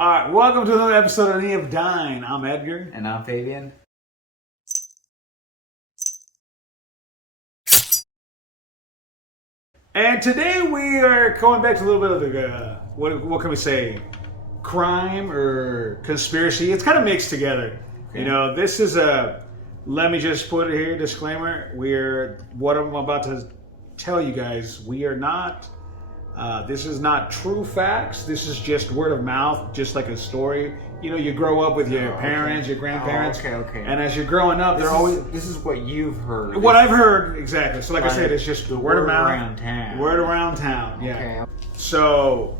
All right, welcome to another episode of Dine. I'm Edgar. And I'm Fabian. And today we are going back to a little bit of the, what can we say, crime or conspiracy. It's kind of mixed together. Okay. You know, this is let me just put it here, disclaimer. What I'm about to tell you guys, we are not, this is not true facts. This is just word of mouth, just like a story. You know, you grow up with your parents, your grandparents. Okay. And as you're growing up, this is what you've heard. What I've heard, exactly. So like I said, it's just the word of mouth. Around town. Word around town, yeah. Okay. So,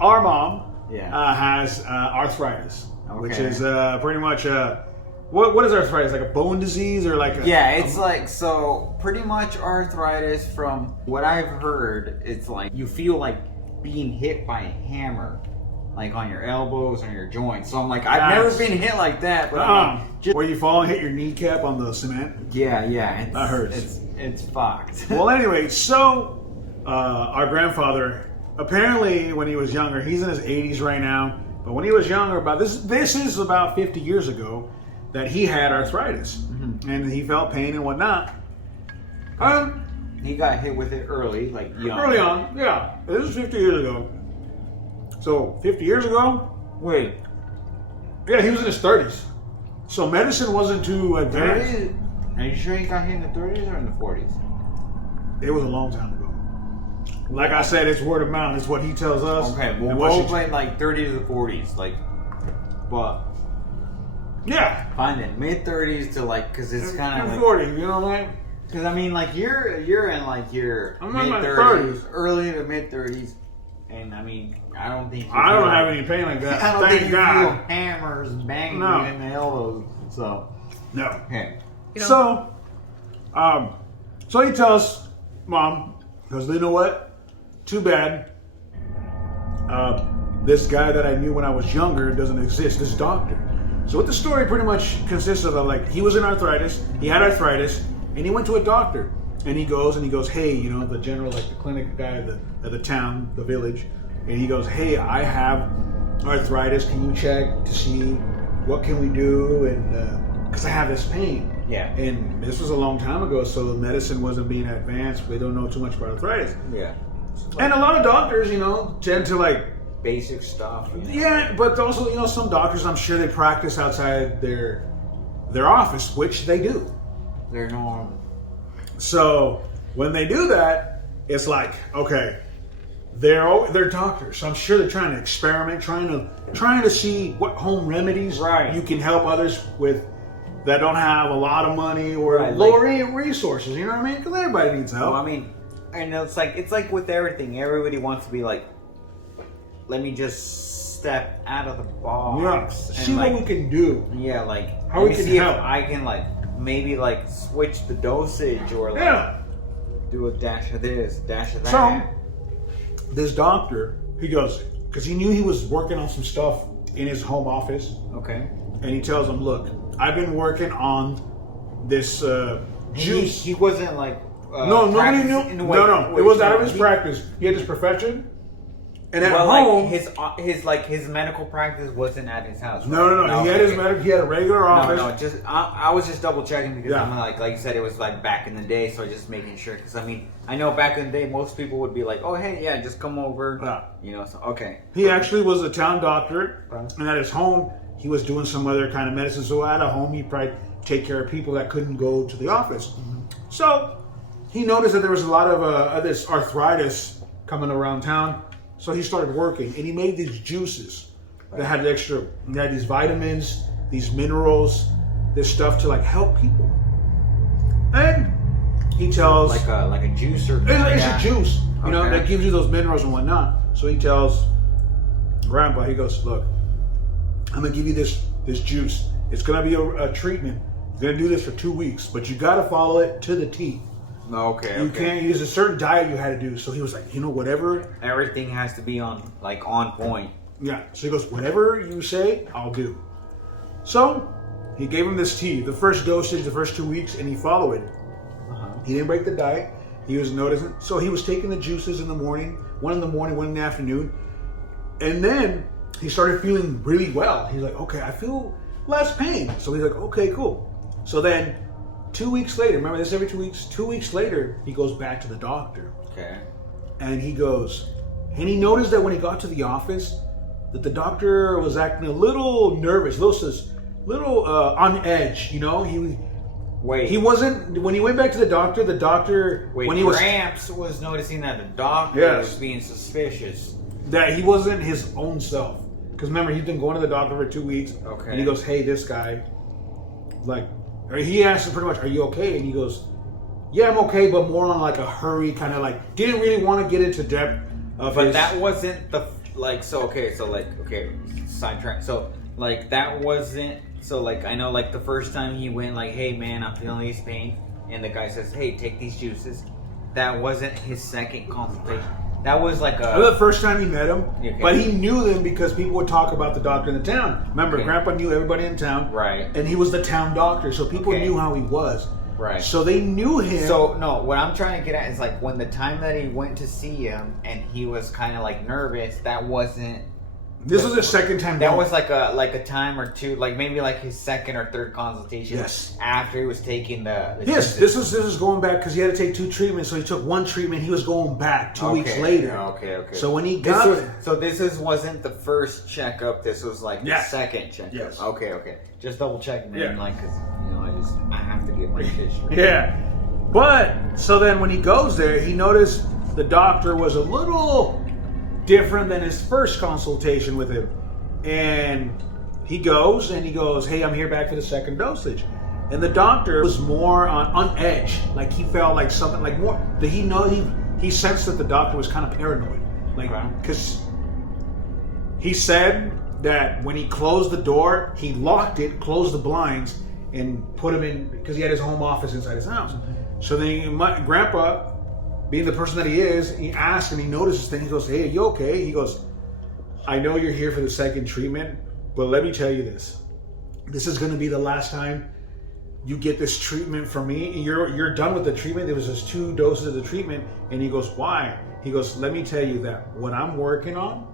our mom has arthritis, which is pretty much what is arthritis? Like a bone disease or like so pretty much arthritis. From what I've heard, it's like you feel like being hit by a hammer, like on your elbows or your joints. So I'm like, I've never been hit like that, but where you fall and hit your kneecap on the cement. Yeah, that hurts. It's fucked. Well, anyway, so our grandfather, apparently when he was younger, he's in his 80s right now, but when he was younger, about this is about 50 years ago, that he had arthritis, and he felt pain and whatnot. He got hit with it early, like young. Early on, yeah. This is 50 years ago. So 50 years ago, wait, yeah, he was in his 30s. So medicine wasn't too advanced. Are you sure he got hit in the 30s or in the 40s? It was a long time ago. Like I said, it's word of mouth. It's what he tells us. Okay, well, we'll play like 30 to the 40s, like, but. Yeah. Fine then, mid 30s to like, cause it's kind of like 40. You know what I mean? Cause I mean, like you're in like your mid 30s, early to mid 30s, and I mean, I don't think I don't have any pain like that. I don't think you feel hammers banging you in the elbows. So no. Okay. You know. So he tells mom, because you know what? Too bad. This guy that I knew when I was younger doesn't exist. This doctor. So what the story pretty much consists of, like, he was in arthritis, he had arthritis, and he went to a doctor. And he goes, hey, you know, the general, like the clinic guy at the town, the village, and he goes, hey, I have arthritis, can you check to see what can we do? And, because I have this pain. Yeah. And this was a long time ago, so medicine wasn't being advanced. We don't know too much about arthritis. Yeah. And a lot of doctors, you know, tend to like, basic stuff. You know? Yeah, but also, you know, some doctors, I'm sure they practice outside their office, which they do. They're normal. So when they do that, it's like, okay, they're doctors. So I'm sure they're trying to experiment, trying to see what home remedies you can help others with that don't have a lot of money or lower resources. You know what I mean? Because everybody needs help. Well, I mean, and it's like with everything. Everybody wants to be like, let me just step out of the box. Yeah. See what we can do. Yeah, like how we can help. If I can maybe switch the dosage or do a dash of this, dash of that. So this doctor, he goes, because he knew he was working on some stuff in his home office. Okay. And he tells him, look, I've been working on this juice. He wasn't like no, nobody knew. No, it was out of his practice. He had his profession. And at home, his medical practice wasn't at his house. Right? No. He had his medical. He had a regular office. I was just double checking because I'm like you said, it was like back in the day, so just making sure. Because I mean, I know back in the day, most people would be like, oh hey, yeah, just come over. Yeah. You know, so okay. He actually was a town doctor, and at his home, he was doing some other kind of medicine. So at a home, he'd probably take care of people that couldn't go to the office. So he noticed that there was a lot of this arthritis coming around town. So he started working, and he made these juices that had extra. They had these vitamins, these minerals, this stuff to help people. And he tells like a juicer. It's a juice, you know, that gives you those minerals and whatnot. So he tells Grampa, he goes, look, I'm gonna give you this juice. It's gonna be a treatment. You're gonna do this for 2 weeks, but you gotta follow it to the T. Okay. You can't use a certain diet you had to do. So he was like, you know, whatever. Everything has to be on point. Yeah. So he goes, whatever you say, I'll do. So he gave him this tea, the first dosage, the first 2 weeks, and he followed it. He didn't break the diet. He was noticing. So he was taking the juices in the morning, one in the morning, one in the afternoon. And then he started feeling really well. He's like, okay, I feel less pain. So he's like, okay, cool. So then 2 weeks later, remember this every 2 weeks? 2 weeks later, he goes back to the doctor. Okay. And he noticed that when he got to the office, that the doctor was acting a little nervous, little on edge, you know? He wasn't, when he went back to the doctor, when he Gramps was noticing that the doctor was being suspicious. That he wasn't his own self. Because remember, he's been going to the doctor for 2 weeks. Okay. And he goes, hey, this guy, like, or he asked him pretty much, are you okay? And he goes, yeah, I'm okay, but more on like a hurry, kind of like, didn't really want to get into depth of But that wasn't the, like, sidetrack. So, like, that wasn't, so, like, I know, like, the first time he went, like, hey, man, I'm feeling these pains, and the guy says, hey, take these juices. That wasn't his second consultation. That was like That was the first time he met him, okay. But he knew them because people would talk about the doctor in the town. Remember, Grandpa knew everybody in town. Right. And he was the town doctor, so people knew how he was. Right. So they knew him. So, no, what I'm trying to get at is, like, when the time that he went to see him and he was kind of, like, nervous, that wasn't... This was the second time. That was like a time or two, like maybe like his second or third consultation. Yes. After he was taking the yes, this is going back because he had to take 2 treatments. So he took 1 treatment. He was going back 2 weeks later. Okay. So when he got wasn't the first checkup. This was like the second checkup. Yes. Okay. Just double checking, man. Like, cause I have to get my history. Yeah. But so then when he goes there, he noticed the doctor was a little different than his first consultation with him. And he goes, hey, I'm here back for the second dosage. And the doctor was more on edge. Like he felt like something, like more, he sensed that the doctor was kind of paranoid. Like, because he said that when he closed the door, he locked it, closed the blinds, and put him in, because he had his home office inside his house. So then Grandpa, being the person that he is, he asks and he notices things. He goes, hey, are you okay? He goes, I know you're here for the second treatment, but let me tell you this. This is going to be the last time you get this treatment from me. You're done with the treatment. There was just 2 doses of the treatment. And he goes, why? He goes, let me tell you that what I'm working on,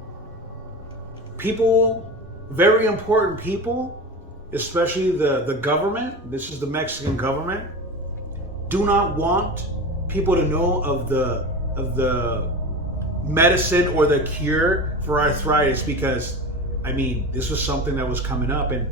people, very important people, especially the government, this is the Mexican government, do not want people to know of the medicine or the cure for arthritis, because I mean, this was something that was coming up, and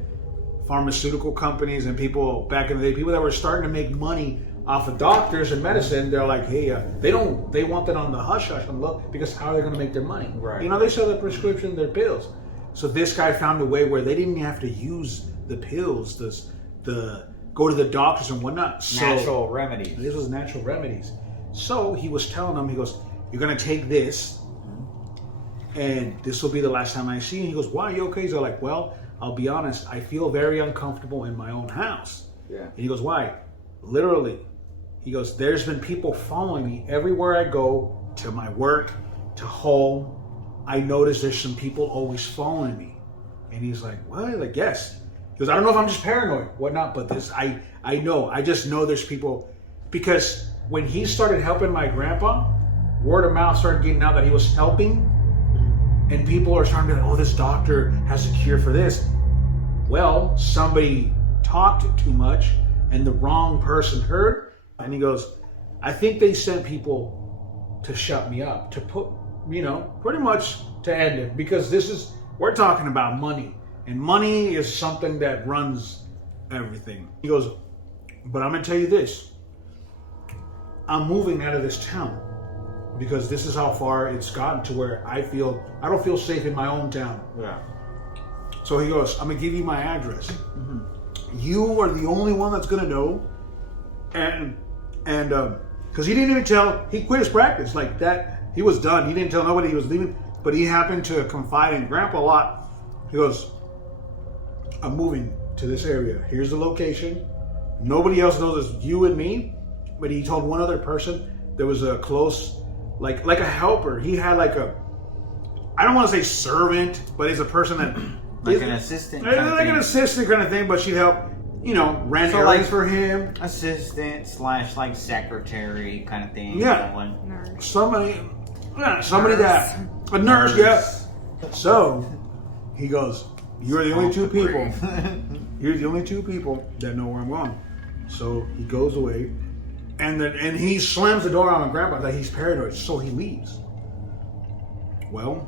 pharmaceutical companies and people back in the day, people that were starting to make money off of doctors and medicine, they're like, hey, they want that on the hush hush on low, because how are they going to make their money? Right. You know, they sell their prescription, their pills. So this guy found a way where they didn't have to use the pills, the go to the doctors and whatnot. Natural remedies. This was natural remedies. So he was telling them, he goes, you're going to take this, and this will be the last time I see you. He goes, why? Are you okay? He's like, well, I'll be honest, I feel very uncomfortable in my own house. Yeah. And he goes, why? Literally. He goes, there's been people following me everywhere I go, to my work, to home. I notice there's some people always following me. And he's like, what? Like, yes. He goes, I don't know if I'm just paranoid, whatnot, but this, I know. I just know there's people. Because when he started helping my grandpa, word of mouth started getting out that he was helping. And people are starting to be like, oh, this doctor has a cure for this. Well, somebody talked too much and the wrong person heard. And he goes, I think they sent people to shut me up, to put, pretty much to end it. Because we're talking about money. And money is something that runs everything. He goes, but I'm going to tell you this. I'm moving out of this town, because this is how far it's gotten to where I don't feel safe in my own town. Yeah. So he goes, I'm going to give you my address. Mm-hmm. You are the only one that's going to know. And because he didn't even tell, he quit his practice like that. He was done. He didn't tell nobody he was leaving, but he happened to confide in Grandpa a lot. He goes, I'm moving to this area. Here's the location. Nobody else knows it's you and me, but he told one other person. There was a close, like a helper. He had like I don't want to say servant, but he's a person that like an assistant, like an assistant kind of thing. But she'd help, ran errands for him. Assistant / like secretary kind of thing. Yeah, Nurse. somebody that a nurse. Yeah. So He goes, "You're the only two people. Breathe. You're the only two people that know where I'm going." So he goes away, and he slams the door on Grandpa like he's paranoid. So he leaves. Well,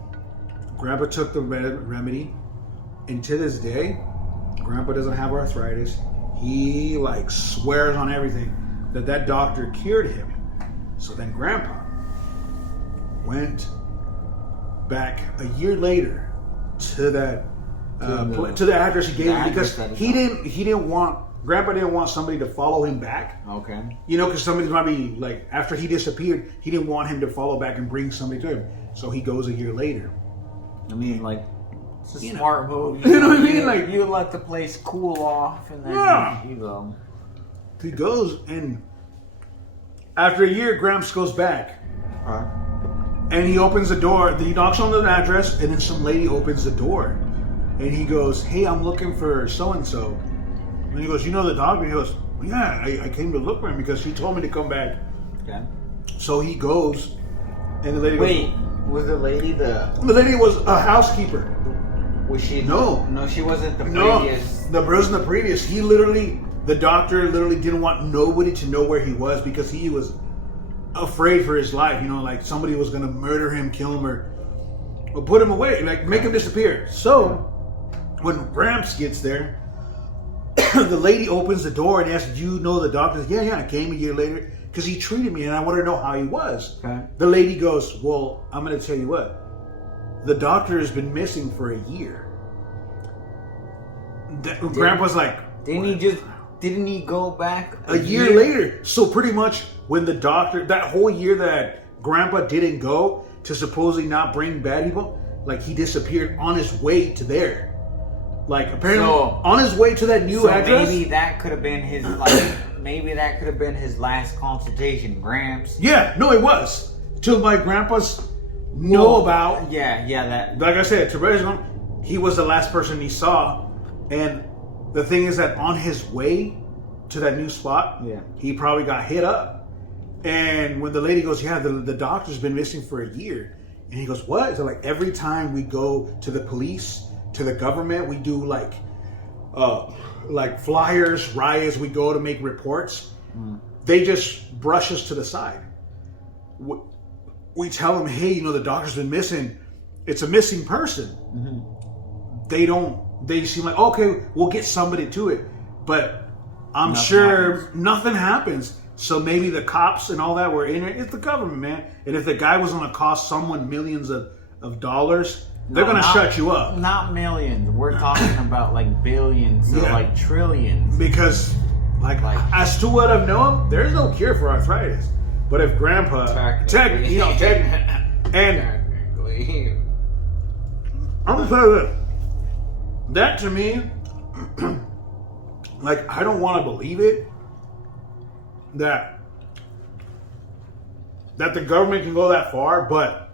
Grandpa took the remedy, and to this day, Grandpa doesn't have arthritis. He like swears on everything that doctor cured him. So then Grandpa went back a year later to that to the address he gave him because Grandpa didn't want somebody to follow him back. Okay. You know, because somebody might be like, after he disappeared, he didn't want him to follow back and bring somebody to him. So he goes a year later. I mean, like, it's a smart move. You know what I mean? Like, you let the place cool off, and then you go. He goes, and after a year, Gramps goes back. And he opens the door. He knocks on the address, and then some lady opens the door. And he goes, "Hey, I'm looking for so-and-so." And he goes, "You know the doctor?" He goes, "Yeah, I came to look for him because he told me to come back." Okay. So he goes, and the lady Wait, was the lady the... The lady was a housekeeper. Was she... No. No, she wasn't the No, previous... the wasn't the previous. The doctor literally didn't want nobody to know where he was because he was afraid for his life. You know, like somebody was going to murder him, kill him, or put him away, like make him disappear. So when Gramps gets there, the lady opens the door and asks, "Do you know the doctor?" Yeah, I came a year later because he treated me and I wanted to know how he was. Okay. The lady goes, "Well, I'm going to tell you what. The doctor has been missing for a year." Grandpa's like, Didn't he go back a year later? So pretty much when the doctor, that whole year that Grandpa didn't go to supposedly not bring bad people, like he disappeared on his way to there. Like apparently on his way to that new address. Maybe that could have been his last consultation, Gramps. Yeah, no, it was. Till my grandpa's know about. Yeah, that. Like I said, to he was the last person he saw, and the thing is that on his way to that new spot, he probably got hit up. And when the lady goes, "Yeah, the doctor's been missing for a year," and he goes, "What?" So like every time we go to the police, to the government, we do like flyers, riots. We go to make reports. They just brush us to the side. We tell them, "Hey, the doctor's been missing. It's a missing person." They seem like, "Okay, we'll get somebody to it," but I'm sure nothing happens. So maybe the cops and all that were in it. It's the government, man. And if the guy was going to cost someone millions of dollars, they're going to shut you up. Not millions. We're talking about like billions or like trillions. Because, like as to what I've known, there's no cure for arthritis. But if Grandpa, technically, and I'm gonna tell you this, that to me, like I don't want to believe it that the government can go that far, but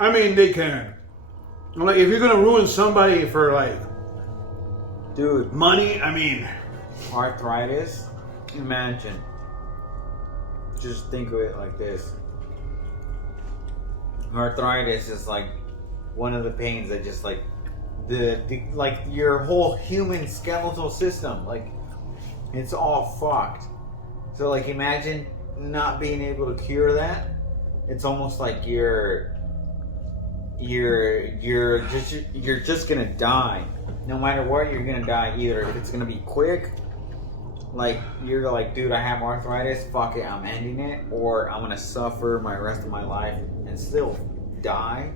I mean they can. Like if you're gonna ruin somebody for like, dude, money, I mean, arthritis. Imagine. Just think of it like this. Arthritis is like one of the pains that just like the like your whole human skeletal system, like it's all fucked. So like imagine not being able to cure that. It's almost like you're just gonna die. No matter what, you're gonna die. Either it's gonna be quick, like you're like, dude, I have arthritis, fuck it, I'm ending it, or I'm gonna suffer my rest of my life and still die.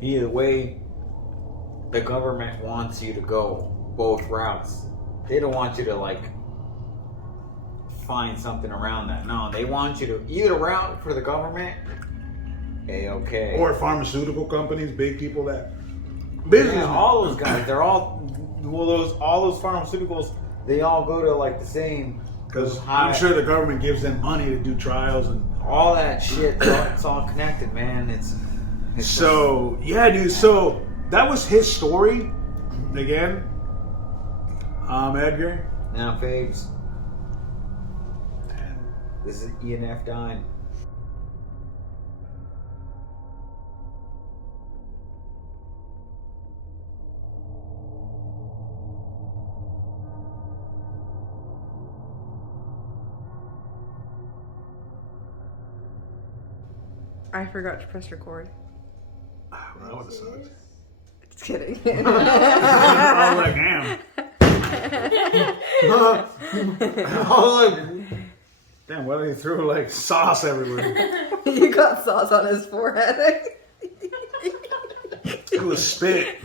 Either way, the government wants you to go both routes. They don't want you to like find something around that. No, they want you to either route for the government, okay, or pharmaceutical companies, big people that business. Yeah, all those guys, they're all all those pharmaceuticals. They all go to like the same. Because I'm sure the government gives them money to do trials and all that shit. It's all connected, man. It's so yeah, dude. So that was his story. Again, Edgar. Now, Fabes. This is ENF Dine. I forgot to press record. Well, that would have sucked. Just kidding. I was like, damn, why did he throw like sauce everywhere? You got sauce on his forehead. It was spit.